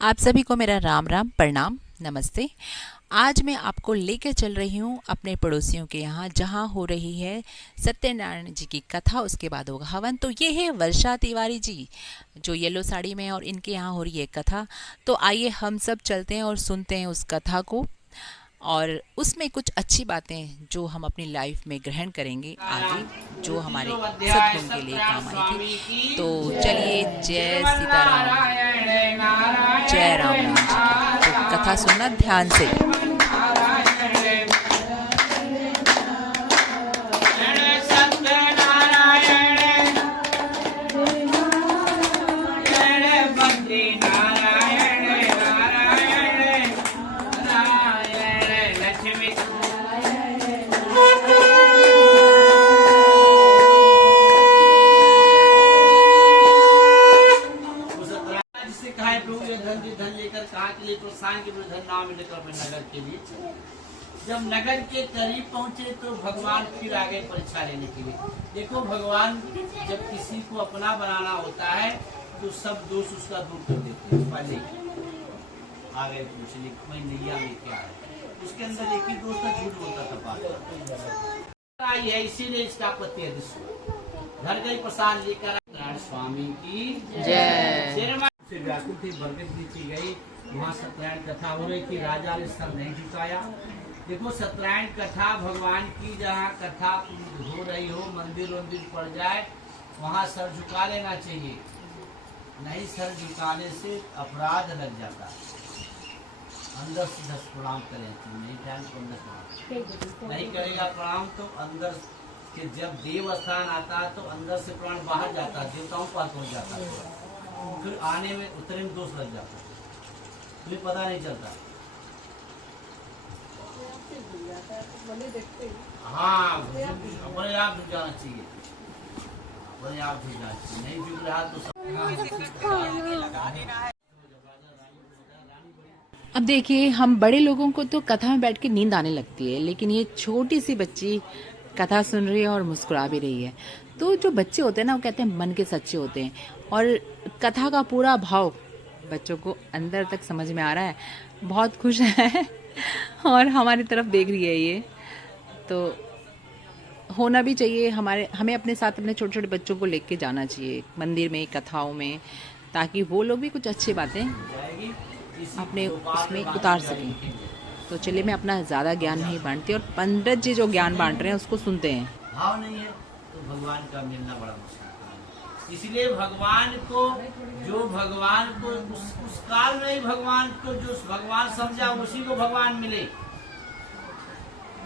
आप सभी को मेरा राम राम प्रणाम नमस्ते। आज मैं आपको लेकर चल रही हूँ अपने पड़ोसियों के यहाँ, जहाँ हो रही है सत्यनारायण जी की कथा, उसके बाद होगा हवन। तो ये है वर्षा तिवारी जी जो येलो साड़ी में है और इनके यहाँ हो रही है कथा। तो आइए हम सब चलते हैं और सुनते हैं उस कथा को, और उसमें कुछ अच्छी बातें जो हम अपनी लाइफ में ग्रहण करेंगे आगे, जो हमारे सद्गुण के लिए काम आएगी। तो चलिए, जय सीताराम, जय राम राम जी की। तो कथा सुनना ध्यान से। धन लेकर कहा के लिए प्रोत्साहन के धन नाम लेकर अपने नगर के बीच। जब नगर के करीब पहुंचे तो भगवान फिर आ गए परीक्षा लेने के लिए। देखो, भगवान जब किसी को अपना बनाना होता है तो सब दोष उसका दूर कर देते हैं। पहले आ गए पूछ ली कोई नैया में क्या है, उसके अंदर एक ही दोस्त था, झूठ बोलता था। आई है इसीलिए इसका आपत्ति है। घर गई प्रसाद लेकर स्वामी की जय। से व्याकुल थी, बरगद नीचे गई, वहाँ सत्यनारायण कथा हो रही थी। राजा ने सर नहीं झुकाया। देखो, सत्यनारायण कथा भगवान की जहाँ कथा हो रही हो, मंदिर वंदिर पड़ जाए, वहाँ सर झुका लेना चाहिए। नहीं, सर झुकाने से अपराध लग जाता। अंदर से 10 प्रणाम करें, नहीं टाइम को नहीं करेगा प्रणाम तो अंदर के जब देव स्थान आता है तो अंदर से प्राण बाहर जाता है, देवताओं के पास पहुँच जाता है। फिर आने में उतरे में दोष लग जाता है, तुम्हें पता नहीं चलता। हाँ, अपने आप झुक जाना चाहिए, अपने आप झुक जाना चाहिए। नहीं झुक रहा तो अब देखिए, हम बड़े लोगों को तो कथा में बैठ के नींद आने लगती है, लेकिन ये छोटी सी बच्ची कथा सुन रही है और मुस्कुरा भी रही है। तो जो बच्चे होते हैं ना, वो कहते हैं मन के सच्चे होते हैं, और कथा का पूरा भाव बच्चों को अंदर तक समझ में आ रहा है। बहुत खुश है और हमारी तरफ देख रही है ये। तो होना भी चाहिए, हमें अपने साथ अपने छोटे छोटे बच्चों को लेके जाना चाहिए मंदिर में, कथाओं में, ताकि वो लोग भी कुछ अच्छी बातें अपने उसमें उतार सकें। तो चलिए, मैं अपना ज़्यादा ज्ञान नहीं बांटती, और पंडित जी जो ज्ञान बांट रहे हैं उसको सुनते हैं। भाव नहीं है तो भगवान का मिलना बड़ा मुश्किल है। इसलिए भगवान को उस काल में ही भगवान को जो भगवान समझा उसी को भगवान मिले।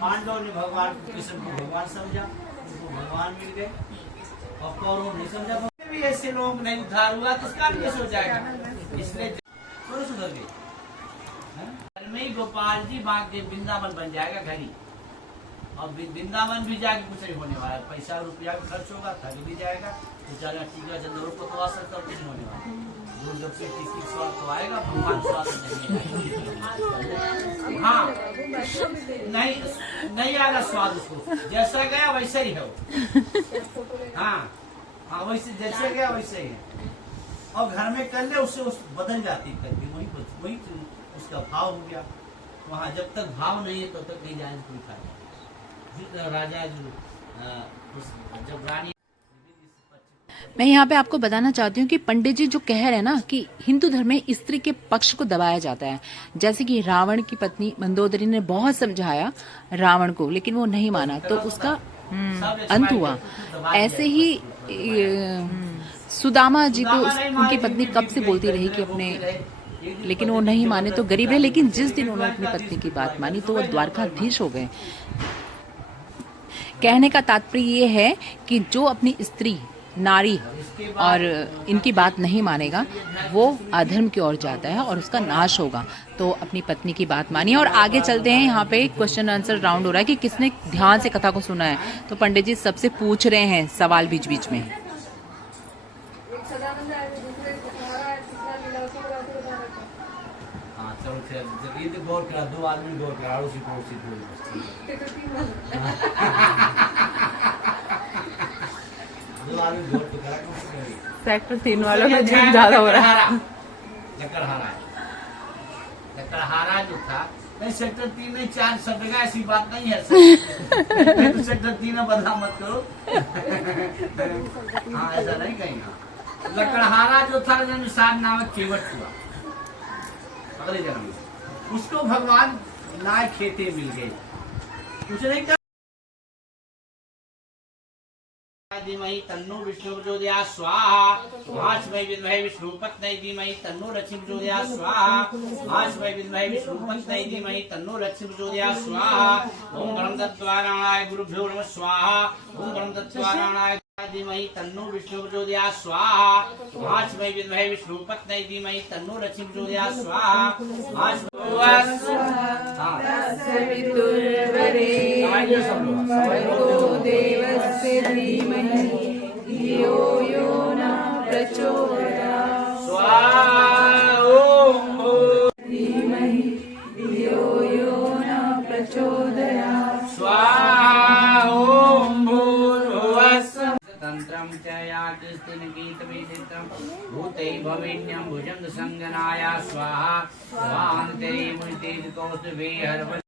पांडव ने भगवान को, कृष्ण को भगवान समझा, उनको भगवान मिल गए। और कौरव नहीं समझा, भी ऐसे लोग नहीं उद्धार हुआ तो उसका कैसे हो जाएगा। इसलिए थोड़ा सुधर गए। घर में ही गोपाल जी बांके वृंदावन बन जाएगा घर ही। और वृंदावन भी जाके कुछ नहीं होने वाला है। पैसा रुपया भी खर्च होगा, थक भी जाएगा, बेचारा टीका चंदरों को तो आ सकता, कुछ नहीं होने वाला। जब से किसी स्वाद तो आएगा, भगवान स्वाद नहीं। हाँ, नहीं आएगा स्वाद उसको, जैसा गया वैसे ही है। हाँ, वैसे जैसे गया वैसे ही है। और घर में कर ले उससे बदल जाती करके, वही उसका भाव हो गया। वहाँ जब तक भाव नहीं है तब तक नहीं जाए कोई फायदा। राजा जब रानी, मैं यहाँ पे आपको बताना चाहती हूँ कि पंडित जी जो कह रहे हैं ना कि हिंदू धर्म में स्त्री के पक्ष को दबाया जाता है। जैसे कि रावण की पत्नी मंदोदरी ने बहुत समझाया रावण को, लेकिन वो नहीं माना, तो उसका अंत हुआ। ऐसे ही सुदामा जी को उनकी पत्नी कब से बोलती रही कि अपने, लेकिन वो नहीं माने तो गरीब है। लेकिन जिस दिन उन्होंने अपनी पत्नी की बात मानी तो वो द्वारकाधीश हो गए। कहने का तात्पर्य ये है कि जो अपनी स्त्री, नारी और इनकी बात नहीं मानेगा वो अधर्म की ओर जाता है और उसका नाश होगा। तो अपनी पत्नी की बात मानिए। और आगे चलते हैं, यहाँ पे क्वेश्चन आंसर राउंड हो रहा है कि किसने ध्यान से कथा को सुना है। तो पंडित जी सबसे पूछ रहे हैं सवाल बीच बीच में। ये तो गौर करा, 2 आदमी गौर करा, उसी पड़ोसी सेक्टर 3 वालों में झूठ ज्यादा हो रहा है। लकड़हारा है। लकड़हारा जो था, नहीं सेक्टर 3 नहीं 4 सब जगह ऐसी बात नहीं है सर। नहीं तो सेक्टर 3 में बदनाम मत करो। हाँ ऐसा नहीं कहेंगे। लकड़हारा जो था निषाद नामक केवट हुआ अगले जन्म में, उसको भगवान नाय खेते मिल गए। कुछ नहीं कर धीमहि तन्नो विष्णु प्रचोदयात् स्वाहा, भास्मै विद्महे विष्णुपत्न्यै धीमहि तन्नो लक्ष्मी प्रचोदयात् स्वाहा, भास्मै विद्महे विष्णुपत्न्यै धीमहि तन्नो लक्ष्मी प्रचोदयात् स्वाहा। ओम गणं दत्त्वा नारायणाय गुरुभ्यो नमः स्वाहा। ओम गणं दत्त्वा नारायणाय धीमहि तन्नो विष्णु प्रचोदयात् स्वाहा, भास्मै विद्महे विष्णुपत्न्यै धीमहि तन्नो लक्ष्मी प्रचोदयात् स्वाहा। देवस्य धीमहि धियो यो न प्रचोदयात् स्वाहा। ओम धीमहि धियो यो न प्रचोदयात् स्वाहा। ओम भूर्भुवस्सुः तंत्रं च याज्ञस्तेन गीतवेदितं भूते भवेन्यं भुजंग संगनाय स्वाहा। स्वान्ते मुनिते कौस्तुभे हरवल्लभे